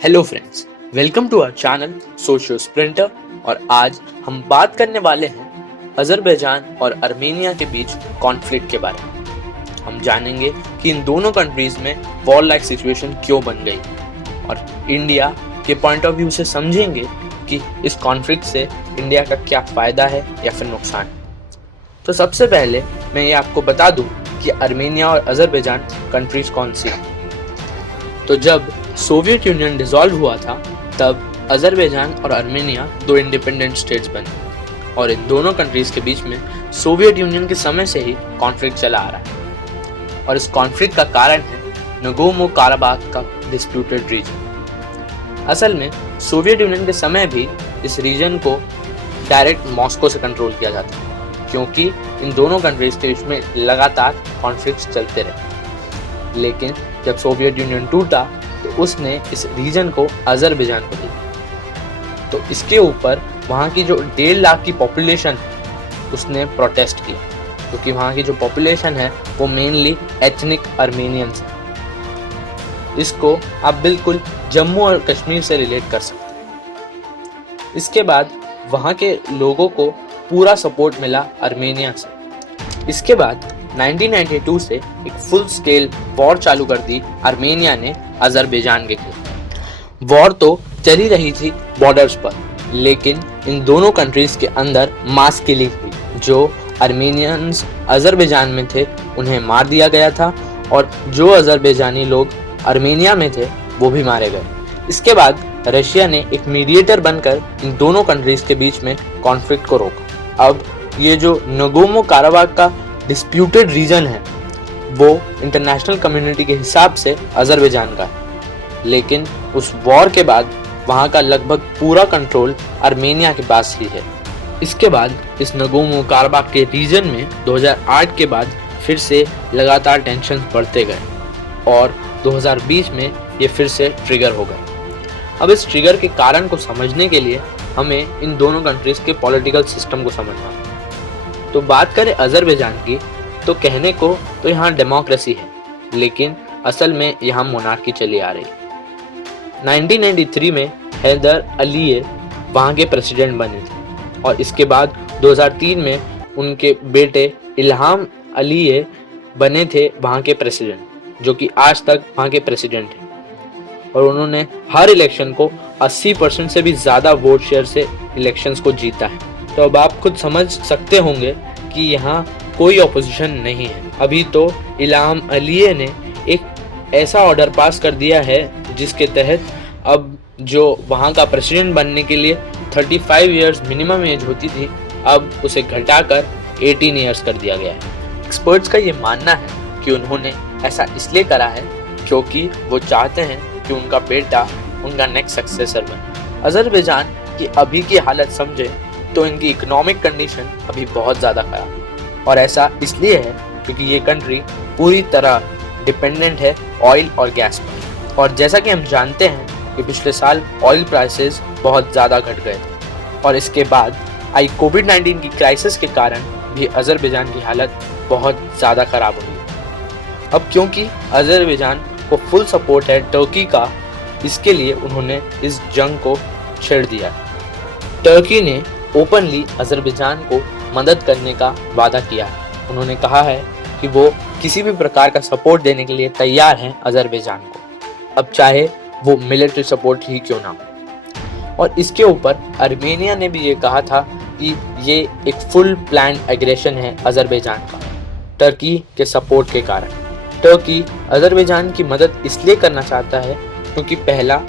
Hello friends, welcome to our channel socio sprinter. और आज हम बात करने वाले हैं अजरबैजान और आर्मेनिया के बीच कॉन्फ्लिक्ट के बारे में। हम जानेंगे कि इन दोनों कंट्रीज में वॉर लाइक सिचुएशन क्यों बन गई और इंडिया के पॉइंट ऑफ व्यू से समझेंगे कि इस कॉन्फ्लिक्ट से इंडिया का क्या फ़ायदा है या फिर नुकसान। तो सबसे पहले मैं ये आपको बता दूं कि आर्मेनिया और अजरबैजान कंट्रीज कौन सी हैं। तो जब सोवियत यूनियन डिसॉल्व हुआ था तब अजरबैजान और आर्मेनिया दो इंडिपेंडेंट स्टेट्स बने और इन दोनों कंट्रीज के बीच में सोवियत यूनियन के समय से ही कॉन्फ्लिक्ट चला आ रहा है और इस कॉन्फ्लिक्ट का कारण है नगोर्नो काराबाख का डिस्प्यूटेड रीजन। असल में सोवियत यूनियन के समय भी इस रीजन को डायरेक्ट मॉस्को से कंट्रोल किया जाता है क्योंकि इन दोनों कंट्रीज के बीच में लगातार कॉन्फ्लिक्ट्स चलते रहे। लेकिन जब सोवियत यूनियन टूटा तो उसने इस रीजन को अजरबैजान को दिया। तो इसके ऊपर वहाँ की जो 1.5 लाख की पॉपुलेशन है उसने प्रोटेस्ट किया क्योंकि वहाँ की जो पॉपुलेशन है वो मेनली एथनिक आर्मेनियंस है। इसको आप बिल्कुल जम्मू और कश्मीर से रिलेट कर सकते हैं। इसके बाद वहाँ के लोगों को पूरा सपोर्ट मिला आर्मेनिया से। इसके बाद 1992 से एक फुल स्केल वॉर चालू कर दी आर्मेनिया ने अजरबैजान के खिलाफ। वॉर तो चली रही थी बॉर्डर्स पर, लेकिन इन दोनों कंट्रीज के अंदर मास किलिंग हुई। जो आर्मेनियंस अजरबैजान में थे उन्हें मार दिया गया था और जो अजरबैजानी लोग आर्मेनिया में थे वो भी मारे गए। इसके बाद रशिया ने एक मीडिएटर बनकर इन दोनों कंट्रीज के बीच में कॉन्फ्लिक्ट को रोका। अब ये जो नगोर्नो काराबाख का डिस्प्यूटेड रीजन है वो इंटरनेशनल कम्युनिटी के हिसाब से अजरबैजान का है, लेकिन उस वॉर के बाद वहाँ का लगभग पूरा कंट्रोल आर्मेनिया के पास ही है। इसके बाद इस नगोर्नो काराबाख के रीजन में 2008 के बाद फिर से लगातार टेंशन बढ़ते गए और 2020 में ये फिर से ट्रिगर हो गए। अब इस ट्रिगर के कारण को समझने के लिए हमें इन दोनों कंट्रीज के पॉलिटिकल सिस्टम को समझना। तो बात करें अजरबैजान की तो कहने को तो यहाँ डेमोक्रेसी है, लेकिन असल में यहाँ मोनार्की चली आ रही है। 1993 में हैदर अलीये वहाँ के प्रेसिडेंट बने थे और इसके बाद 2003 में उनके बेटे इल्हाम अलीये बने थे वहाँ के प्रेसिडेंट, जो कि आज तक वहाँ के प्रेसिडेंट हैं। और उन्होंने हर इलेक्शन को 80% से भी ज़्यादा वोट शेयर से इलेक्शंस को जीता है। तो अब आप खुद समझ सकते होंगे कि यहाँ कोई ऑपोजिशन नहीं है। अभी तो इल्हाम अलीये ने एक ऐसा ऑर्डर पास कर दिया है जिसके तहत अब जो वहाँ का प्रेसिडेंट बनने के लिए 35 इयर्स मिनिमम एज होती थी, अब उसे घटाकर 18 इयर्स कर दिया गया है। एक्सपर्ट्स का ये मानना है कि उन्होंने ऐसा इसलिए करा है क्योंकि वो चाहते हैं कि उनका बेटा उनका नेक्स्ट सक्सेसर बने। अजरबैजान की अभी की हालत समझे तो इनकी इकोनॉमिक कंडीशन अभी बहुत ज़्यादा खराब है और ऐसा इसलिए है क्योंकि ये कंट्री पूरी तरह डिपेंडेंट है ऑयल और गैस पर। और जैसा कि हम जानते हैं कि पिछले साल ऑयल प्राइसेस बहुत ज़्यादा घट गए थे और इसके बाद आई कोविड-19 की क्राइसिस के कारण भी अजरबैजान की हालत बहुत ज़्यादा ख़राब हुई है। अब क्योंकि अजरबैजान को फुल सपोर्ट है टर्की का, इसके लिए उन्होंने इस जंग को छेड़ दिया। टर्की ने ओपनली अजरबैजान को मदद करने का वादा किया है। उन्होंने कहा है कि वो किसी भी प्रकार का सपोर्ट देने के लिए तैयार हैं अजरबैजान को, अब चाहे वो मिलिट्री सपोर्ट ही क्यों ना हो। और इसके ऊपर आर्मेनिया ने भी ये कहा था कि ये एक फुल प्लान एग्रेशन है अजरबैजान का टर्की के सपोर्ट के कारण। टर्की अजरबैजान की मदद इसलिए करना चाहता है क्योंकि पहला,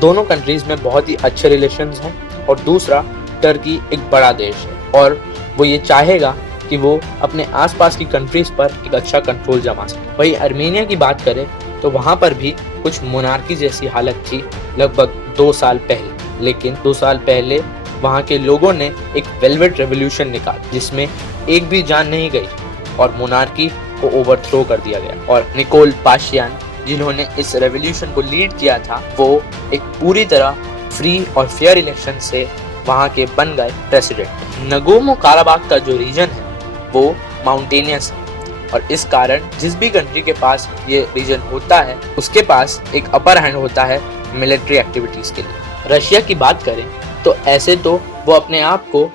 दोनों कंट्रीज में बहुत ही अच्छे रिलेशंस हैं और दूसरा, टर्की एक बड़ा देश है और वो ये चाहेगा कि वो अपने आसपास की कंट्रीज पर एक अच्छा कंट्रोल जमा सके। वही आर्मेनिया की बात करें तो वहाँ पर भी कुछ मोनार्की जैसी हालत थी लगभग 2 साल पहले, लेकिन 2 साल पहले वहाँ के लोगों ने एक वेलवेट रेवोल्यूशन निकाला जिसमें एक भी जान नहीं गई और मोनार्की को ओवरथ्रो कर दिया गया। और निकोल पाशियान जिन्होंने इस रेवोल्यूशन को लीड किया था वो एक पूरी तरह फ्री और फेयर इलेक्शन से वहाँ के बन गए प्रेसिडेंट। नगोर्नो काराबाख का जो रीजन है वो माउंटेनियस है और इस कारण जिस भी कंट्री के पास ये रीजन होता है उसके पास एक अपर हैंड होता है मिलिट्री एक्टिविटीज़ के लिए। रशिया की बात करें तो ऐसे तो वो अपने आप को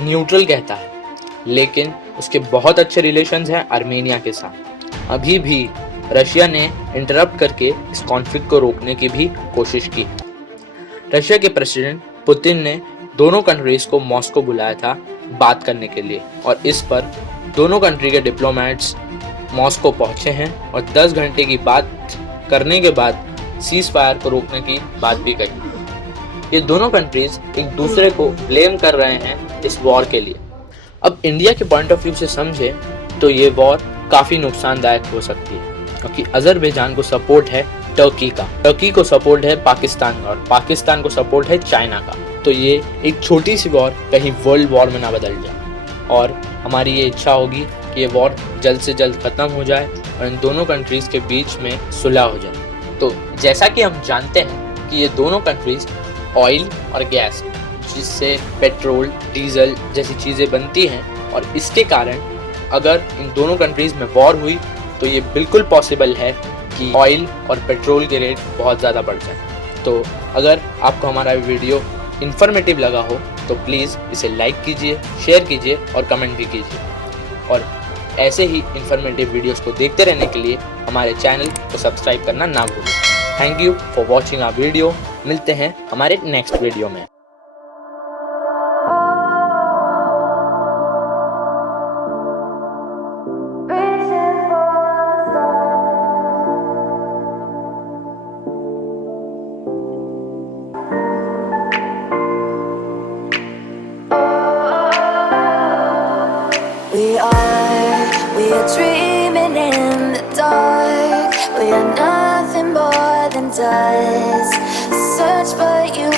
न्यूट्रल कहता है, लेकिन उसके बहुत अच्छे रिलेशंस हैं आर्मेनिया के साथ। अभी भी रशिया ने इंटरप्ट करके इस कॉन्फ्लिक्ट को रोकने की भी कोशिश की है। रशिया के प्रेसिडेंट पुतिन ने दोनों कंट्रीज को मॉस्को बुलाया था बात करने के लिए, और इस पर दोनों कंट्री के डिप्लोमेट्स मॉस्को पहुंचे हैं और 10 घंटे की बात करने के बाद सीज फायर को रोकने की बात भी कही। ये दोनों कंट्रीज एक दूसरे को ब्लेम कर रहे हैं इस वॉर के लिए। अब इंडिया के पॉइंट ऑफ व्यू से समझे तो ये वॉर काफ़ी नुकसानदायक हो सकती है, क्योंकि अजरबैजान को सपोर्ट है टर्की का, टर्की को सपोर्ट है पाकिस्तान का, और पाकिस्तान को सपोर्ट है चाइना का। तो ये एक छोटी सी वॉर कहीं वर्ल्ड वॉर में ना बदल जाए, और हमारी ये इच्छा होगी कि ये वॉर जल्द से जल्द ख़त्म हो जाए और इन दोनों कंट्रीज़ के बीच में सुलह हो जाए। तो जैसा कि हम जानते हैं कि ये दोनों कंट्रीज़ ऑयल और गैस, जिससे पेट्रोल डीजल जैसी चीज़ें बनती हैं, और इसके कारण अगर इन दोनों कंट्रीज़ में वॉर हुई तो ये बिल्कुल पॉसिबल है कि ऑयल और पेट्रोल के रेट बहुत ज़्यादा बढ़ जाए। तो अगर आपको हमारा वीडियो इन्फॉर्मेटिव लगा हो तो प्लीज़ इसे लाइक कीजिए, शेयर कीजिए और कमेंट भी कीजिए, और ऐसे ही इन्फॉर्मेटिव वीडियोस को देखते रहने के लिए हमारे चैनल को सब्सक्राइब करना ना भूलें। Thank you for watching our video. मिलते हैं हमारे नेक्स्ट वीडियो में। We are dreaming in the dark. We are nothing more than dust. Search but you